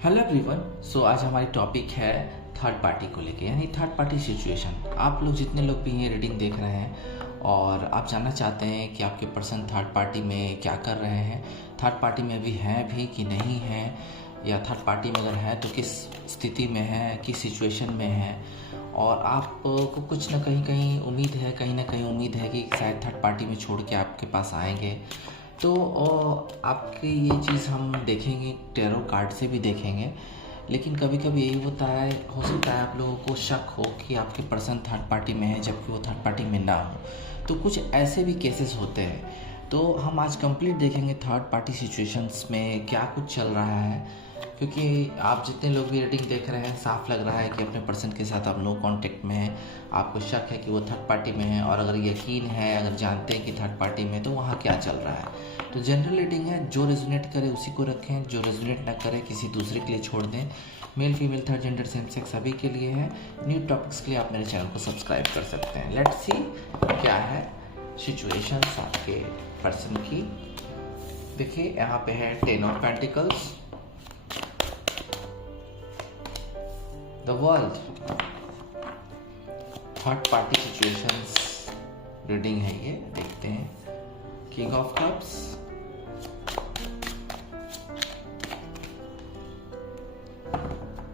Hello everyone. सो आज हमारी topic है थर्ड पार्टी को लेके, यानी थर्ड पार्टी सिचुएशन। आप लोग जितने लोग भी ये रीडिंग देख रहे हैं और आप जानना चाहते हैं कि आपके पर्सन थर्ड पार्टी में क्या कर रहे हैं, थर्ड पार्टी में अभी हैं भी कि नहीं हैं, या थर्ड पार्टी में अगर है तो किस स्थिति में है, किस सिचुएशन में है, और आपको कुछ ना कहीं उम्मीद है, कहीं ना कहीं उम्मीद है कि शायद थर्ड पार्टी में छोड़ के आपके पास आएंगे। तो आपकी ये चीज़ हम देखेंगे, टैरो कार्ड से भी देखेंगे। लेकिन कभी कभी यही होता है, हो सकता है आप लोगों को शक हो कि आपके पर्सन थर्ड पार्टी में है जबकि वो थर्ड पार्टी में ना हो। तो कुछ ऐसे भी केसेस होते हैं। तो हम आज कंप्लीट देखेंगे थर्ड पार्टी सिचुएशंस में क्या कुछ चल रहा है, क्योंकि आप जितने लोग भी रीडिंग देख रहे हैं साफ लग रहा है कि अपने पर्सन के साथ आप नो कांटेक्ट में हैं। आपको शक है कि वो थर्ड पार्टी में है, और अगर यकीन है, अगर जानते हैं कि थर्ड पार्टी में, तो वहाँ क्या चल रहा है। तो जनरल रीडिंग है, जो रेजोनेट करे उसी को रखें, जो रेजोनेट ना करे किसी दूसरे के लिए छोड़ दें। Male female third gender same sex सभी के लिए है। न्यू टॉपिक्स के लिए आप मेरे चैनल को सब्सक्राइब कर सकते हैं। लेट्स सी क्या है सिचुएशंस आपके पर्सन की। देखिए यहाँ पे है 10 of pentacles, the world, third party situations reading है ये। देखते हैं king of cups,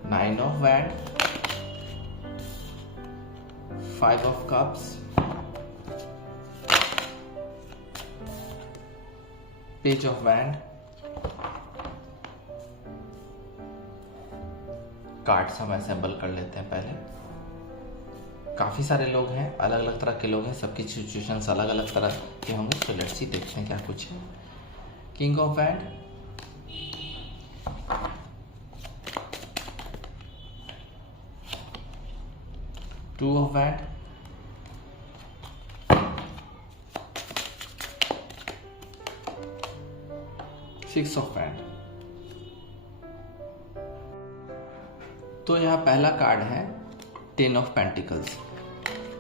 nine of wand, five of cups, page of wand. Cards हम असेंबल कर लेते हैं पहले। काफ़ी सारे लोग हैं, अलग अलग तरह के लोग हैं, सबकी सिचुएशंस अलग अलग तरह के होंगे। तो लेट्स सी देखते हैं क्या कुछ है। King of wand, two of wand, six of wand. तो यहाँ पहला कार्ड है 10 ऑफ पेंटिकल्स।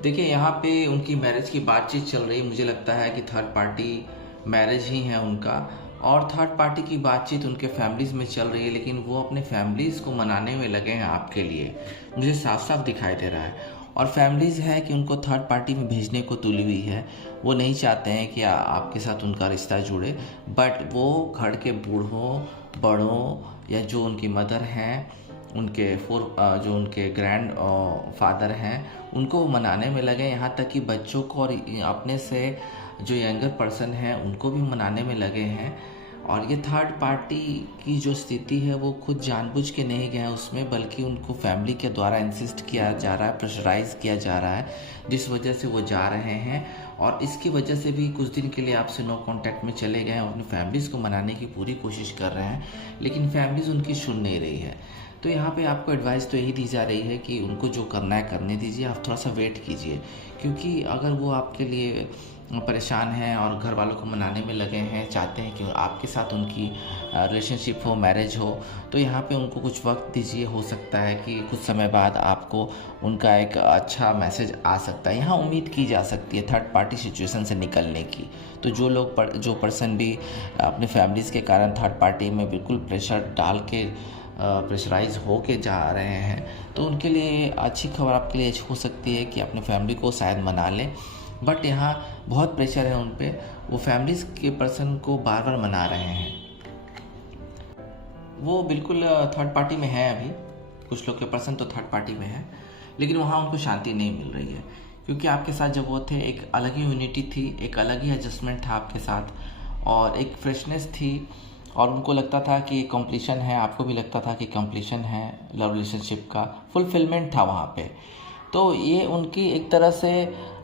देखिए यहाँ पे उनकी मैरिज की बातचीत चल रही है। मुझे लगता है कि थर्ड पार्टी मैरिज ही है उनका, और थर्ड पार्टी की बातचीत उनके फैमिलीज़ में चल रही है, लेकिन वो अपने फैमिलीज़ को मनाने में लगे हैं आपके लिए, मुझे साफ साफ दिखाई दे रहा है। और फैमिलीज़ है कि उनको थर्ड पार्टी में भेजने को तुली हुई है। वो नहीं चाहते हैं कि आपके साथ उनका रिश्ता जुड़े, बट वो घर के बूढ़ों बड़ों या जो उनकी मदर हैं, उनके जो उनके ग्रैंड फादर हैं, उनको मनाने में लगे। यहाँ तक कि बच्चों को और अपने से जो यंगर पर्सन हैं उनको भी मनाने में लगे हैं। और ये थर्ड पार्टी की जो स्थिति है वो खुद जानबूझ के नहीं गए हैं उसमें, बल्कि उनको फैमिली के द्वारा इंसिस्ट किया जा रहा है, प्रेशराइज किया जा रहा है, जिस वजह से वो जा रहे हैं। और इसकी वजह से भी कुछ दिन के लिए आपसे नो कांटेक्ट में चले गए हैं, अपनी फैमिलीज़ को मनाने की पूरी कोशिश कर रहे हैं, लेकिन फैमिलीज़ उनकी सुन नहीं रही है। तो यहाँ पे आपको एडवाइस तो यही दी जा रही है कि उनको जो करना है करने दीजिए, आप थोड़ा सा वेट कीजिए, क्योंकि अगर वो आपके लिए परेशान हैं और घर वालों को मनाने में लगे हैं, चाहते हैं कि आपके साथ उनकी रिलेशनशिप हो, मैरिज हो, तो यहाँ पे उनको कुछ वक्त दीजिए। हो सकता है कि कुछ समय बाद आपको उनका एक अच्छा मैसेज आ सकता है। यहाँ उम्मीद की जा सकती है थर्ड पार्टी सिचुएशन से निकलने की। तो जो पर्सन भी अपने फैमिलीज़ के कारण थर्ड पार्टी में बिल्कुल प्रेशर डाल के प्रेशराइज हो के जा रहे हैं, तो उनके लिए अच्छी खबर आपके लिए हो सकती है कि अपने फैमिली को शायद मना लें। बट यहाँ बहुत प्रेशर है उन पे, वो फैमिलीज़ के पर्सन को बार बार मना रहे हैं। वो बिल्कुल थर्ड पार्टी में है अभी, कुछ लोग के पर्सन तो थर्ड पार्टी में है, लेकिन वहाँ उनको शांति नहीं मिल रही है, क्योंकि आपके साथ जब वो थे एक अलग ही यूनिटी थी, एक अलग ही एडजस्टमेंट था आपके साथ, और एक फ्रेशनेस थी, और उनको लगता था कि कंप्लीशन है, आपको भी लगता था कि कंप्लीशन है, लव रिलेशनशिप का फुलफिलमेंट था वहाँ पे। तो ये उनकी एक तरह से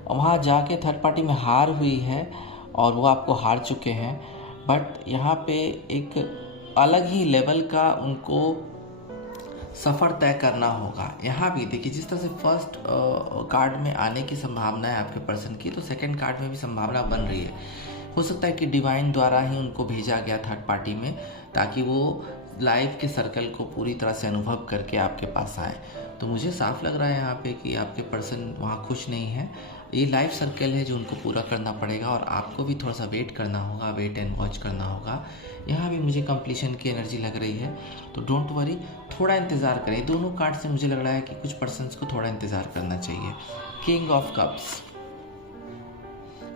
वहाँ जाके थर्ड पार्टी में हार हुई है, और वो आपको हार चुके हैं। बट यहाँ पे एक अलग ही लेवल का उनको सफ़र तय करना होगा। यहाँ भी देखिए, जिस तरह से फर्स्ट कार्ड में आने की संभावना है आपके पर्सन की, तो सेकंड कार्ड में भी संभावना बन रही है। हो सकता है कि डिवाइन द्वारा ही उनको भेजा गया थर्ड पार्टी में, ताकि वो लाइफ के सर्कल को पूरी तरह से अनुभव करके आपके पास आए। तो मुझे साफ लग रहा है यहाँ पे कि आपके पर्सन वहाँ खुश नहीं है। ये लाइफ सर्कल है जो उनको पूरा करना पड़ेगा और आपको भी थोड़ा सा वेट करना होगा, वेट एंड वॉच करना होगा। यहाँ भी मुझे कंप्लीशन की एनर्जी लग रही है, तो डोंट वरी, थोड़ा इंतज़ार करें। दोनों कार्ड से मुझे लग रहा है कि कुछ पर्सन्स को थोड़ा इंतज़ार करना चाहिए। King of cups,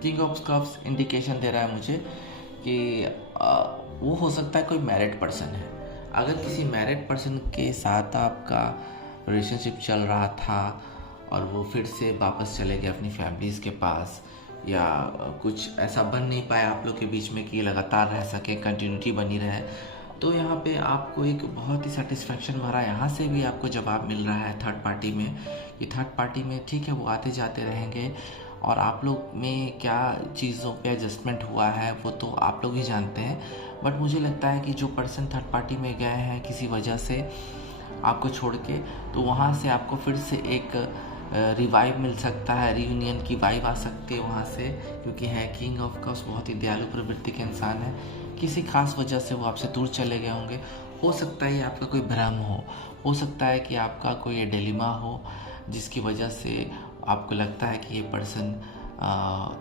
king of cups indication दे रहा है मुझे कि वो हो सकता है कोई मैरिड पर्सन है। अगर किसी मैरिड पर्सन के साथ आपका रिलेशनशिप चल रहा था और वो फिर से वापस चले गए अपनी फैमिलीज़ के पास, या कुछ ऐसा बन नहीं पाया आप लोग के बीच में कि लगातार रह सके, कंटिन्यूटी बनी रहे, तो यहाँ पे आपको एक बहुत ही सेटिस्फैक्शन भरा यहाँ से भी आपको जवाब मिल रहा है थर्ड पार्टी में, कि थर्ड पार्टी में ठीक है वो आते जाते रहेंगे और आप लोग में क्या चीज़ों पे एडजस्टमेंट हुआ है वो तो आप लोग ही जानते हैं। बट मुझे लगता है कि जो पर्सन थर्ड पार्टी में गए हैं किसी वजह से आपको छोड़ के, तो वहाँ से आपको फिर से एक रिवाइव मिल सकता है, रीयूनियन की वाइब आ सकती है वहाँ से, क्योंकि है किंग ऑफ कप्स बहुत ही दयालु प्रवृत्ति के इंसान है। किसी खास वजह से वो आपसे दूर चले गए होंगे। हो सकता है आपका कोई भ्रम हो सकता है कि आपका कोई डिलेमा हो जिसकी वजह से आपको लगता है कि ये पर्सन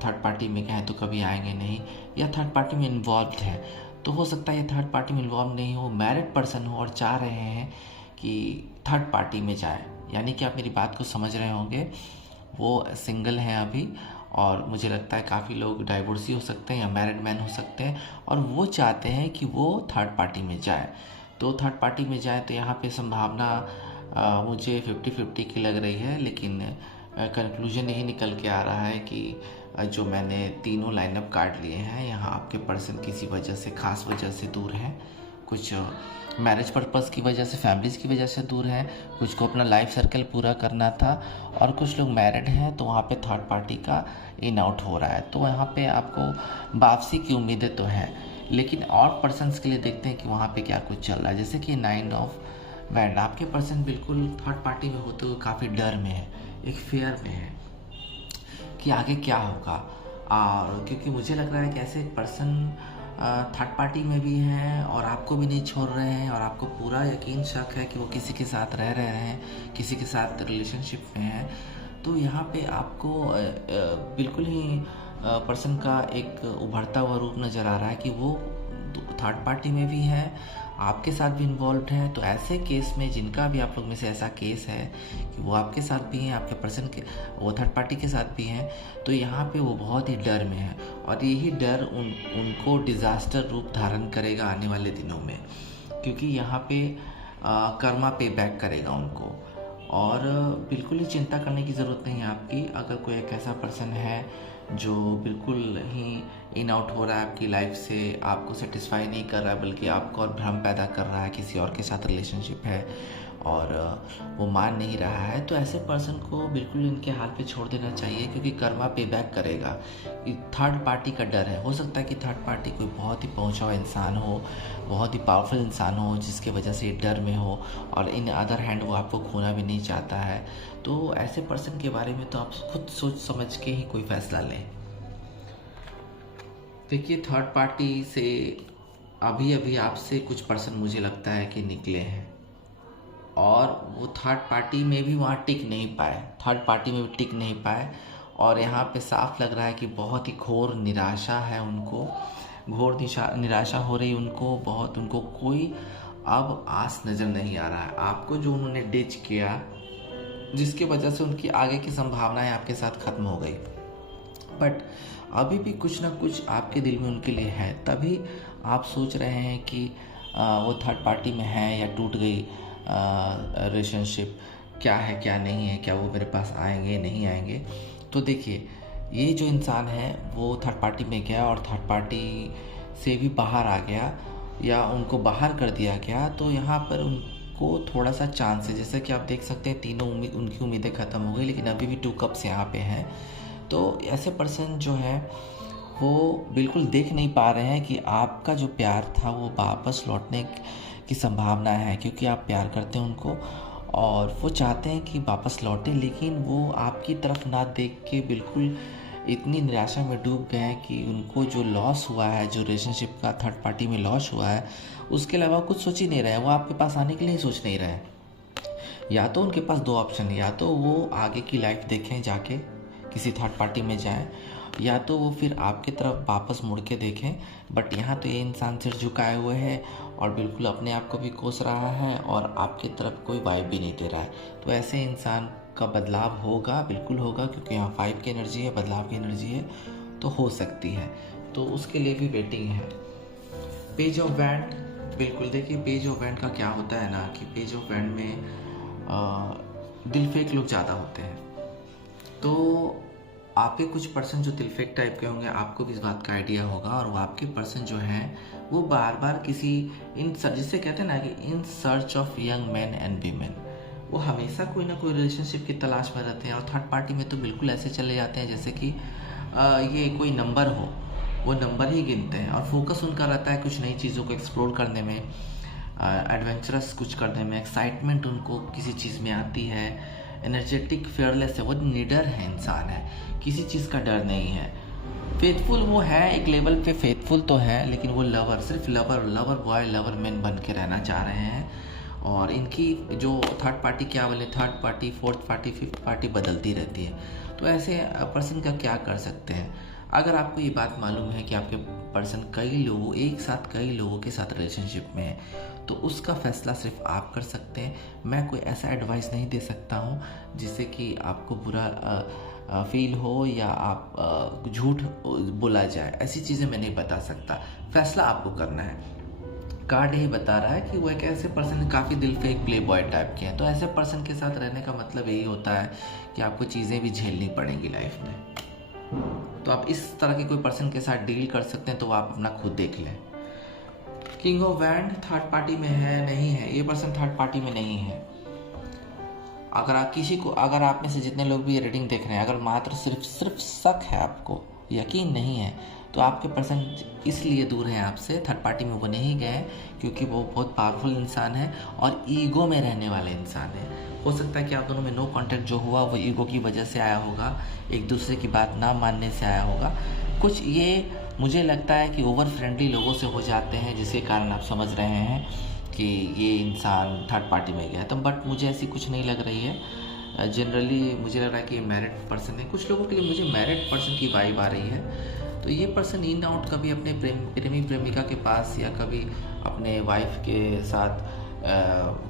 थर्ड पार्टी में गए तो कभी आएंगे नहीं, या थर्ड पार्टी में इन्वॉल्व है। तो हो सकता है ये थर्ड पार्टी में इन्वॉल्व नहीं हो, मैरिड पर्सन हो और चाह रहे हैं कि थर्ड पार्टी में जाए। यानी कि आप मेरी बात को समझ रहे होंगे, वो सिंगल हैं अभी और मुझे लगता है काफ़ी लोग डाइवोर्सी हो सकते हैं या मैरिड मैन हो सकते हैं और वो चाहते हैं कि वो थर्ड पार्टी में जाए। तो थर्ड पार्टी में जाए तो यहाँ पे संभावना मुझे 50-50 की लग रही है, लेकिन कंक्लूजन यही निकल के आ रहा है कि जो मैंने तीनों लाइनअप कार्ड लिए हैं, यहाँ आपके पर्सन किसी वजह से, खास वजह से दूर हैं। कुछ मैरिज पर्पस की वजह से, फैमिलीज़ की वजह से दूर हैं, कुछ को अपना लाइफ सर्कल पूरा करना था, और कुछ लोग मैरिड हैं तो वहाँ पे थर्ड पार्टी का इन आउट हो रहा है। तो यहाँ पे आपको वापसी की उम्मीदें तो हैं, लेकिन और पर्सन्स के लिए देखते हैं कि वहाँ पे क्या कुछ चल रहा है। जैसे कि 9 ऑफ वैंड, आपके पर्सन बिल्कुल थर्ड पार्टी में होते हुए काफ़ी डर में है, एक फेयर में है कि आगे क्या होगा। और क्योंकि मुझे लग रहा है कि ऐसे पर्सन थर्ड पार्टी में भी हैं और आपको भी नहीं छोड़ रहे हैं, और आपको पूरा यकीन शक है कि वो किसी के साथ रह रहे हैं, किसी के साथ रिलेशनशिप में हैं। तो यहाँ पे आपको बिल्कुल ही पर्सन का एक उभरता हुआ रूप नज़र आ रहा है कि वो थर्ड पार्टी में भी है, आपके साथ भी इन्वॉल्व है। तो ऐसे केस में, जिनका भी आप लोग में से ऐसा केस है कि वो आपके साथ भी हैं, आपके पर्सन के वो थर्ड पार्टी के साथ भी हैं, तो यहाँ पे वो बहुत ही डर में है और यही डर उनको डिज़ास्टर रूप धारण करेगा आने वाले दिनों में, क्योंकि यहाँ पे कर्मा पे बैक करेगा उनको। और बिल्कुल ही चिंता करने की ज़रूरत नहीं है आपकी। अगर कोई एक ऐसा पर्सन है जो बिल्कुल ही इन आउट हो रहा है आपकी लाइफ से, आपको सेटिस्फाई नहीं कर रहा है बल्कि आपको और भ्रम पैदा कर रहा है, किसी और के साथ रिलेशनशिप है और वो मान नहीं रहा है, तो ऐसे पर्सन को बिल्कुल इनके हाल पे छोड़ देना चाहिए, क्योंकि कर्मा पे बैक करेगा। थर्ड पार्टी का डर है, हो सकता है कि थर्ड पार्टी कोई बहुत ही पहुंचा हुआ इंसान हो, बहुत ही पावरफुल इंसान हो, जिसके वजह से ये डर में हो, और इन अदर हैंड वो आपको खोना भी नहीं चाहता है। तो ऐसे पर्सन के बारे में तो आप खुद सोच समझ के ही कोई फैसला लें। देखिए, थर्ड पार्टी से अभी अभी आपसे कुछ पर्सन मुझे लगता है कि निकले हैं, और वो थर्ड पार्टी में भी वहाँ टिक नहीं पाए, थर्ड पार्टी में भी टिक नहीं पाए, और यहाँ पे साफ लग रहा है कि बहुत ही घोर निराशा है उनको, घोर निराशा हो रही उनको, बहुत उनको कोई अब आस नज़र नहीं आ रहा है। आपको जो उन्होंने डिच किया, जिसकी वजह से उनकी आगे की संभावनाएं आपके साथ ख़त्म हो गई, बट अभी भी कुछ ना कुछ आपके दिल में उनके लिए है, तभी आप सोच रहे हैं कि वो थर्ड पार्टी में है या टूट गई रिलेशनशिप, क्या है क्या नहीं है, क्या वो मेरे पास आएंगे नहीं आएंगे। तो देखिए, ये जो इंसान है वो थर्ड पार्टी में गया और थर्ड पार्टी से भी बाहर आ गया या उनको बाहर कर दिया गया, तो यहाँ पर उनको थोड़ा सा चांस है। जैसे कि आप देख सकते हैं तीनों उनकी उम्मीदें ख़त्म हो गई, लेकिन अभी भी 2 कप्स यहाँ पे हैं। तो ऐसे पर्सन जो है वो बिल्कुल देख नहीं पा रहे हैं कि आपका जो प्यार था वो वापस लौटने की संभावना है, क्योंकि आप प्यार करते हैं उनको और वो चाहते हैं कि वापस लौटे, लेकिन वो आपकी तरफ ना देख के बिल्कुल इतनी निराशा में डूब गए हैं कि उनको जो लॉस हुआ है, जो रिलेशनशिप का थर्ड पार्टी में लॉस हुआ है, उसके अलावा कुछ सोच ही नहीं रहे हैं। वो आपके पास आने के लिए सोच नहीं रहे। या तो उनके पास 2 ऑप्शन है, या तो वो आगे की लाइफ देखें जाके किसी थर्ड पार्टी में जाएं, या तो वो फिर आपकी तरफ वापस मुड़ के देखें। बट यहाँ तो ये इंसान सिर झुकाए हुए है और बिल्कुल अपने आप को भी कोस रहा है और आपकी तरफ कोई वाइब भी नहीं दे रहा है। तो ऐसे इंसान का बदलाव होगा, बिल्कुल होगा, क्योंकि यहाँ 5 की एनर्जी है, बदलाव की एनर्जी है, तो हो सकती है। तो उसके लिए भी वेटिंग है। पेज ऑफ वैंड, बिल्कुल देखिए पेज ऑफ वैंड का क्या होता है ना कि पेज ऑफ वैंड में दिल फेक लोग ज़्यादा होते हैं। तो आप पे कुछ पर्सन जो दिल फेक टाइप के होंगे, आपको भी इस बात का आइडिया होगा, और वो आपके पर्सन जो हैं वो बार बार किसी जिससे कहते हैं ना कि in search of young man and women, वो हमेशा कोई ना कोई रिलेशनशिप की तलाश में रहते हैं। और थर्ड पार्टी में तो बिल्कुल ऐसे चले जाते हैं जैसे कि ये कोई नंबर हो, वो नंबर ही गिनते हैं, और फोकस उनका रहता है कुछ नई चीज़ों को एक्सप्लोर करने में, एडवेंचरस कुछ करने में, एक्साइटमेंट उनको किसी चीज़ में आती है, एनर्जेटिक, फेयरलेस है, वो निडर है, इंसान है, किसी चीज़ का डर नहीं है। फेथफुल वो है, एक लेवल पे फेथफुल तो है, लेकिन वो लवर, सिर्फ लवर बॉय, लवर मैन बन के रहना चाह रहे हैं। और इनकी जो थर्ड पार्टी, क्या बोले, third party, fourth party, fifth party बदलती रहती है। तो ऐसे पर्सन का क्या कर सकते हैं? अगर आपको ये बात मालूम है कि आपके पर्सन एक साथ कई लोगों के साथ रिलेशनशिप में है, तो उसका फैसला सिर्फ आप कर सकते हैं। मैं कोई ऐसा एडवाइस नहीं दे सकता हूँ जिससे कि आपको बुरा फील हो या आप झूठ बोला जाए, ऐसी चीज़ें मैं नहीं बता सकता। फैसला आपको करना है। कार्ड यही बता रहा है कि वो एक ऐसे पर्सन, काफ़ी दिल फेक प्ले बॉय टाइप के हैं। तो ऐसे पर्सन के साथ रहने का मतलब यही होता है कि आपको चीज़ें भी झेलनी पड़ेंगी लाइफ में। तो आप इस तरह के कोई पर्सन के साथ डील कर सकते हैं, तो आप अपना खुद देख लें। King of wand third party में है, नहीं है, ये पर्सन थर्ड पार्टी में नहीं है। अगर आप में से जितने लोग भी ये रीडिंग देख रहे हैं, अगर मात्र सिर्फ शक है, आपको यकीन नहीं है, तो आपके पर्सन इसलिए दूर हैं आपसे, थर्ड पार्टी में वो नहीं गए क्योंकि वो बहुत पावरफुल इंसान है और ईगो में रहने वाले इंसान है। हो सकता है कि आप दोनों में नो कांटेक्ट जो हुआ वो ईगो की वजह से आया होगा, एक दूसरे की बात ना मानने से आया होगा। कुछ ये मुझे लगता है कि ओवर फ्रेंडली लोगों से हो जाते हैं, जिसके कारण आप समझ रहे हैं कि ये इंसान थर्ड पार्टी में गया। तो बट मुझे ऐसी कुछ नहीं लग रही है। जनरली मुझे लग रहा है कि मैरिड पर्सन है। कुछ लोगों के लिए मुझे मैरिड पर्सन की वाइब आ रही है। तो ये पर्सन इन आउट कभी अपने प्रेमी प्रेमिका के पास या कभी अपने वाइफ के साथ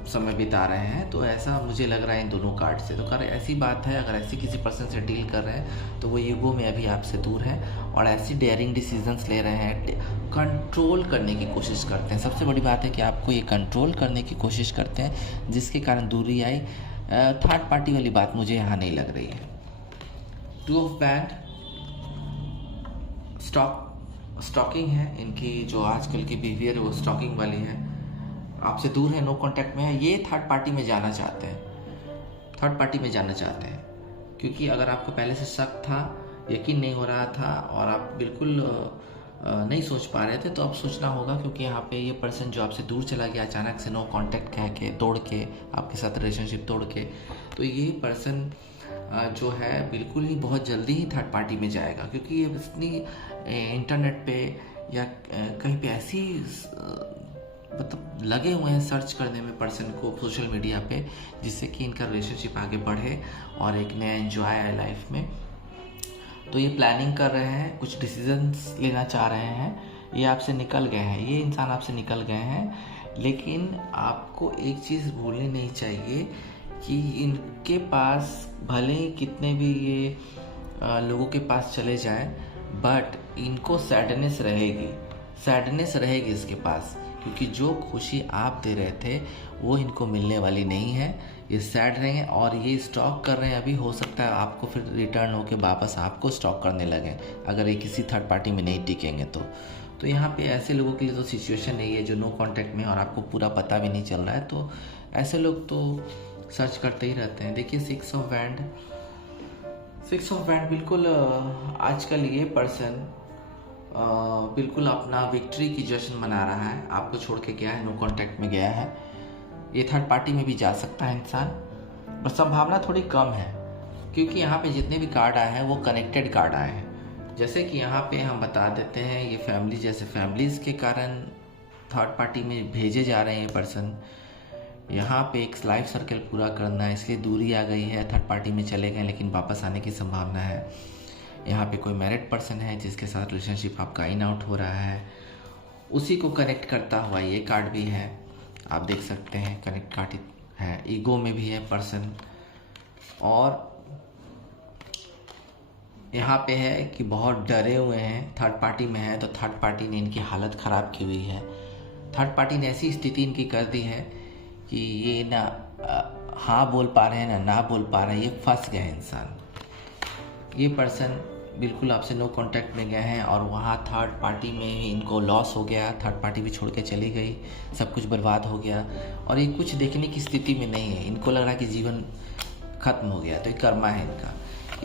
समय बिता रहे हैं। तो ऐसा मुझे लग रहा है इन दोनों कार्ड से। तो कर ऐसी बात है, अगर ऐसी किसी पर्सन से डील कर रहे हैं तो वो ईगो में अभी आपसे दूर है और ऐसी डेयरिंग डिसीजंस ले रहे हैं, कंट्रोल करने की कोशिश करते हैं। सबसे बड़ी बात है कि आपको ये कंट्रोल करने की कोशिश करते हैं, जिसके कारण दूरी आई। थर्ड पार्टी वाली बात मुझे यहाँ नहीं लग रही है। टू ऑफ बैंड स्टॉकिंग है, इनकी जो आजकल की बिहेवियर है वो स्टॉकिंग वाली है, आपसे दूर है, नो कांटेक्ट में है। ये थर्ड पार्टी में जाना चाहते हैं, क्योंकि अगर आपको पहले से शक था, यकीन नहीं हो रहा था और आप बिल्कुल नहीं सोच पा रहे थे, तो अब सोचना होगा, क्योंकि यहाँ पे ये पर्सन जो आपसे दूर चला गया अचानक से, नो कांटेक्ट कह के, तोड़ के, आपके साथ रिलेशनशिप तोड़ के, तो ये पर्सन जो है बिल्कुल ही बहुत जल्दी ही थर्ड पार्टी में जाएगा, क्योंकि ये इतनी इंटरनेट पे या कहीं पे ऐसी मतलब लगे हुए हैं सर्च करने में पर्सन को सोशल मीडिया पे, जिससे कि इनका रिलेशनशिप आगे बढ़े और एक नया एंजॉय आए लाइफ में। तो ये प्लानिंग कर रहे हैं, कुछ डिसीजंस लेना चाह रहे हैं, ये आपसे निकल गए हैं, ये इंसान आपसे निकल गए हैं। लेकिन आपको एक चीज़ भूलनी नहीं चाहिए कि इनके पास भले ही कितने भी ये लोगों के पास चले जाएं, बट इनको सैडनेस रहेगी इसके पास, क्योंकि जो खुशी आप दे रहे थे वो इनको मिलने वाली नहीं है। ये सैड रहेंगे और ये स्टॉक कर रहे हैं। अभी हो सकता है आपको फिर रिटर्न होकर वापस आपको स्टॉक करने लगे, अगर ये किसी थर्ड पार्टी में नहीं टिकेंगे तो यहाँ पे ऐसे लोगों के लिए तो सिचुएशन नहीं है जो नो कांटेक्ट में और आपको पूरा पता भी नहीं चल रहा है। तो ऐसे लोग तो सर्च करते ही रहते हैं। देखिए सिक्स ऑफ वैंड बिल्कुल आजकल ये पर्सन बिल्कुल अपना विक्ट्री की जश्न मना रहा है, आपको छोड़ के गया है, नो कांटेक्ट में गया है। ये थर्ड पार्टी में भी जा सकता है इंसान, पर संभावना थोड़ी कम है, क्योंकि यहाँ पे जितने भी कार्ड आए हैं वो कनेक्टेड कार्ड आए हैं। जैसे कि यहाँ पे हम बता देते हैं, ये फैमिलीज़ के कारण थर्ड पार्टी में भेजे जा रहे हैं ये पर्सन। यहाँ पे एक लाइफ सर्कल पूरा करना है, इसलिए दूरी आ गई है, थर्ड पार्टी में चले गए लेकिन वापस आने की संभावना है। यहाँ पे कोई मैरिड पर्सन है जिसके साथ रिलेशनशिप आपका इन आउट हो रहा है, उसी को कनेक्ट करता हुआ ये कार्ड भी है, आप देख सकते हैं कनेक्ट कार्ड है। ईगो में भी है पर्सन, और यहाँ पे है कि बहुत डरे हुए हैं, थर्ड पार्टी में है तो थर्ड पार्टी ने इनकी हालत ख़राब की हुई है। थर्ड पार्टी ने ऐसी स्थिति इनकी कर दी है कि ये ना हाँ बोल पा रहे हैं ना बोल पा रहे हैं, ये फंस गए इंसान। ये पर्सन बिल्कुल आपसे नो कांटेक्ट में गए हैं और वहाँ थर्ड पार्टी में इनको लॉस हो गया, थर्ड पार्टी भी छोड़ के चली गई, सब कुछ बर्बाद हो गया और ये कुछ देखने की स्थिति में नहीं है। इनको लग रहा है कि जीवन खत्म हो गया, तो ये कर्मा है इनका।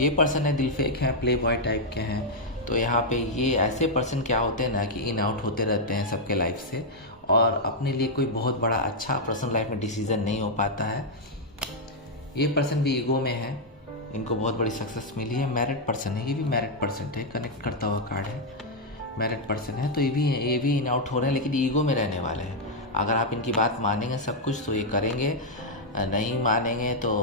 ये पर्सन है दिल फेक है, प्ले बॉय टाइप के हैं। तो यहाँ पे ये ऐसे पर्सन क्या होते हैं ना कि इन आउट होते रहते हैं सबके लाइफ से, और अपने लिए कोई बहुत बड़ा अच्छा पर्सनल लाइफ में डिसीजन नहीं हो पाता है। ये पर्सन भी ईगो में है, इनको बहुत बड़ी सक्सेस मिली है। मैरिड पर्सन है, ये भी मैरिड पर्सन है, कनेक्ट करता हुआ कार्ड है, मैरिड पर्सन है। तो ये भी इन आउट हो रहे हैं लेकिन ईगो में रहने वाले हैं। अगर आप इनकी बात मानेंगे सब कुछ तो ये करेंगे, नहीं मानेंगे तो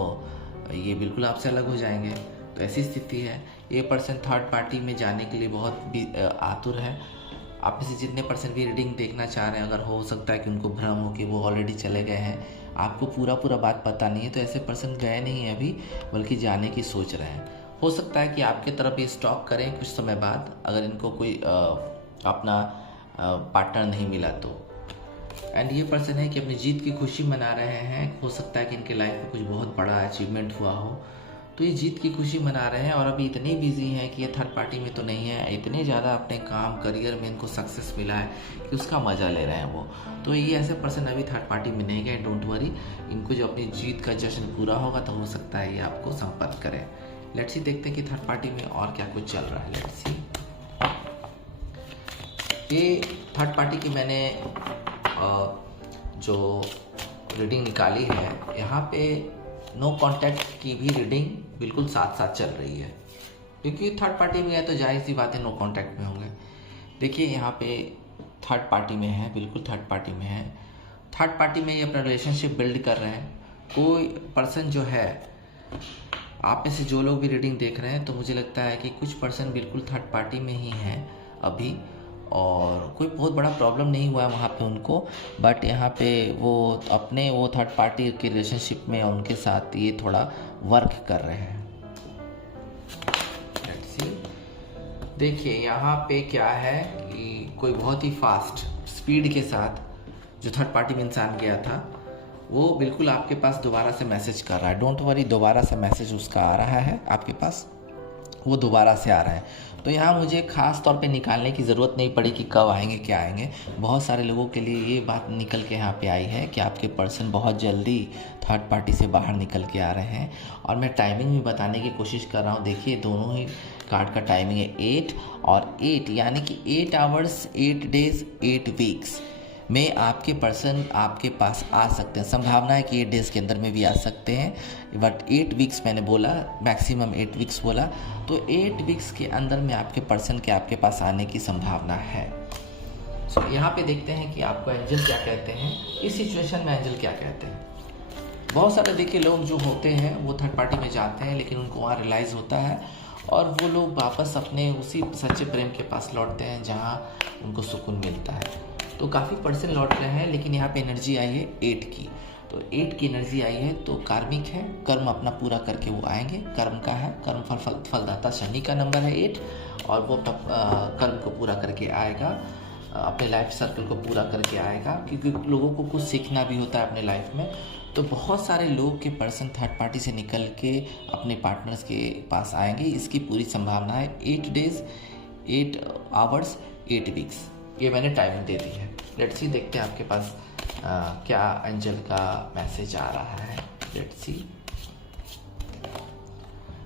ये बिल्कुल आपसे अलग हो जाएंगे। तो ऐसी स्थिति है। ये पर्सन थर्ड पार्टी में जाने के लिए बहुत आतुर है। आप में से जितने पर्सन भी रीडिंग देखना चाह रहे हैं, अगर हो सकता है कि उनको भ्रम हो कि वो ऑलरेडी चले गए हैं, आपको पूरा बात पता नहीं है, तो ऐसे पर्सन गए नहीं हैं अभी, बल्कि जाने की सोच रहे हैं। हो सकता है कि आपके तरफ ये स्टॉक करें कुछ समय बाद, अगर इनको कोई अपना पार्टनर नहीं मिला तो। एंड ये पर्सन है कि अपनी जीत की खुशी मना रहे हैं। हो सकता है कि इनके लाइफ में कुछ बहुत बड़ा अचीवमेंट हुआ हो, तो ये जीत की खुशी मना रहे हैं और अभी इतने बिजी हैं कि ये थर्ड पार्टी में तो नहीं है, इतने ज़्यादा अपने काम करियर में इनको सक्सेस मिला है कि उसका मज़ा ले रहे हैं वो। तो ये ऐसे पर्सन अभी थर्ड पार्टी में नहीं गए, डोंट वरी। इनको जो अपनी जीत का जश्न पूरा होगा तो हो सकता है ये आपको संपर्क करें। लेट्स सी, देखते हैं कि थर्ड पार्टी में और क्या कुछ चल रहा है। लेट्स सी, ये थर्ड पार्टी की मैंने जो रीडिंग निकाली है, यहाँ पे नो कांटेक्ट की भी रीडिंग बिल्कुल साथ साथ चल रही है, क्योंकि थर्ड पार्टी में है तो जाहिर सी बात है नो कांटेक्ट में होंगे। देखिए यहाँ पे थर्ड पार्टी में है, बिल्कुल थर्ड पार्टी में है। थर्ड पार्टी में ये अपना रिलेशनशिप बिल्ड कर रहे हैं। कोई पर्सन जो है, आप में से जो लोग भी रीडिंग देख रहे हैं, तो मुझे लगता है कि कुछ पर्सन बिल्कुल थर्ड पार्टी में ही हैं अभी, और कोई बहुत बड़ा प्रॉब्लम नहीं हुआ है वहाँ पे उनको, बट यहाँ पे वो अपने वो थर्ड पार्टी के रिलेशनशिप में उनके साथ ये थोड़ा वर्क कर रहे हैं। लेट्स सी, देखिए यहाँ पे क्या है कि कोई बहुत ही फास्ट स्पीड के साथ जो थर्ड पार्टी में इंसान गया था, वो बिल्कुल आपके पास दोबारा से मैसेज कर रहा है। डोंट वरी, दोबारा से मैसेज उसका आ रहा है आपके पास, वो दोबारा से आ रहा है। तो यहाँ मुझे ख़ास तौर पे निकालने की ज़रूरत नहीं पड़ी कि कब आएंगे क्या आएंगे। बहुत सारे लोगों के लिए ये बात निकल के यहाँ पे आई है कि आपके पर्सन बहुत जल्दी थर्ड पार्टी से बाहर निकल के आ रहे हैं, और मैं टाइमिंग भी बताने की कोशिश कर रहा हूँ। देखिए दोनों ही कार्ड का टाइमिंग है 8 और 8, यानी कि 8 आवर्स 8 डेज 8 वीक्स में आपके पर्सन आपके पास आ सकते हैं। संभावना है कि 8 डेज़ के अंदर में भी आ सकते हैं, बट 8 वीक्स मैंने बोला, मैक्सिमम 8 वीक्स बोला, तो 8 वीक्स के अंदर में आपके पर्सन के आपके पास आने की संभावना है। सो यहाँ पे देखते हैं कि आपको एंजल क्या कहते हैं, इस सिचुएशन में एंजल क्या कहते हैं। बहुत सारे देखिए लोग जो होते हैं वो थर्ड पार्टी में जाते हैं, लेकिन उनको वहाँ रियलाइज़ होता है और वो लोग वापस अपने उसी सच्चे प्रेम के पास लौटते हैं जहाँ उनको सुकून मिलता है। तो काफ़ी पर्सन लौट रहे हैं, लेकिन यहाँ पे एनर्जी आई है 8 की, तो 8 की एनर्जी आई है, तो कार्मिक है, कर्म अपना पूरा करके वो आएंगे। कर्म का है, कर्म फलदाता शनि का नंबर है 8, और वो कर्म को पूरा करके आएगा, अपने लाइफ सर्कल को पूरा करके आएगा, क्योंकि लोगों को कुछ सीखना भी होता है अपने लाइफ में। तो बहुत सारे लोग के पर्सन थर्ड पार्टी से निकल के अपने पार्टनर्स के पास आएंगे, इसकी पूरी संभावना है। 8 डेज 8 आवर्स 8 वीक्स, ये मैंने टाइमिंग दे दी है। लेट्स सी, देखते हैं आपके पास क्या एंजल का मैसेज आ रहा है। Let's see,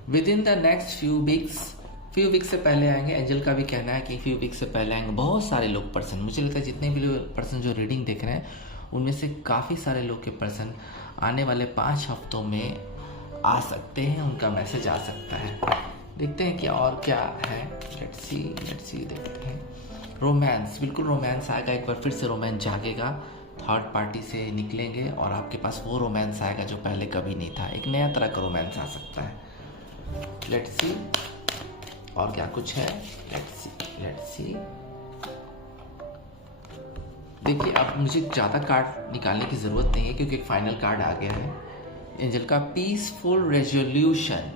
with in the next few weeks से पहले आएंगे। एंजल का भी कहना है कि फ्यू वीक्स से पहले आएंगे। बहुत सारे लोग पर्सन, मुझे लगता है जितने भी पर्सन जो रीडिंग देख रहे हैं उनमें से काफ़ी सारे लोग के पर्सन आने वाले 5 हफ्तों में आ सकते हैं, उनका मैसेज आ सकता है। देखते हैं कि और क्या है। लेट्स सी देखते हैं। रोमांस, बिल्कुल रोमांस आएगा, एक बार फिर से रोमांस जागेगा थर्ड पार्टी से निकलेंगे और आपके पास वो रोमांस आएगा जो पहले कभी नहीं था। एक नया तरह का रोमांस आ सकता है। लेट्स सी और क्या कुछ है। Let's see. देखिए अब मुझे ज़्यादा कार्ड निकालने की ज़रूरत नहीं है क्योंकि एक फाइनल कार्ड आ गया है एंजल का, पीसफुल रेजोल्यूशन।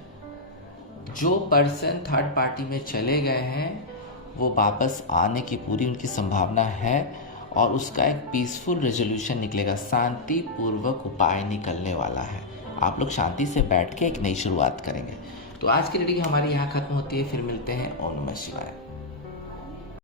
जो पर्सन थर्ड पार्टी में चले गए हैं वो वापस आने की पूरी उनकी संभावना है और उसका एक पीसफुल रेजोल्यूशन निकलेगा, शांतिपूर्वक उपाय निकलने वाला है। आप लोग शांति से बैठ के एक नई शुरुआत करेंगे। तो आज की रीडिंग हमारी यहाँ खत्म होती है, फिर मिलते हैं। ओम नमः शिवाय।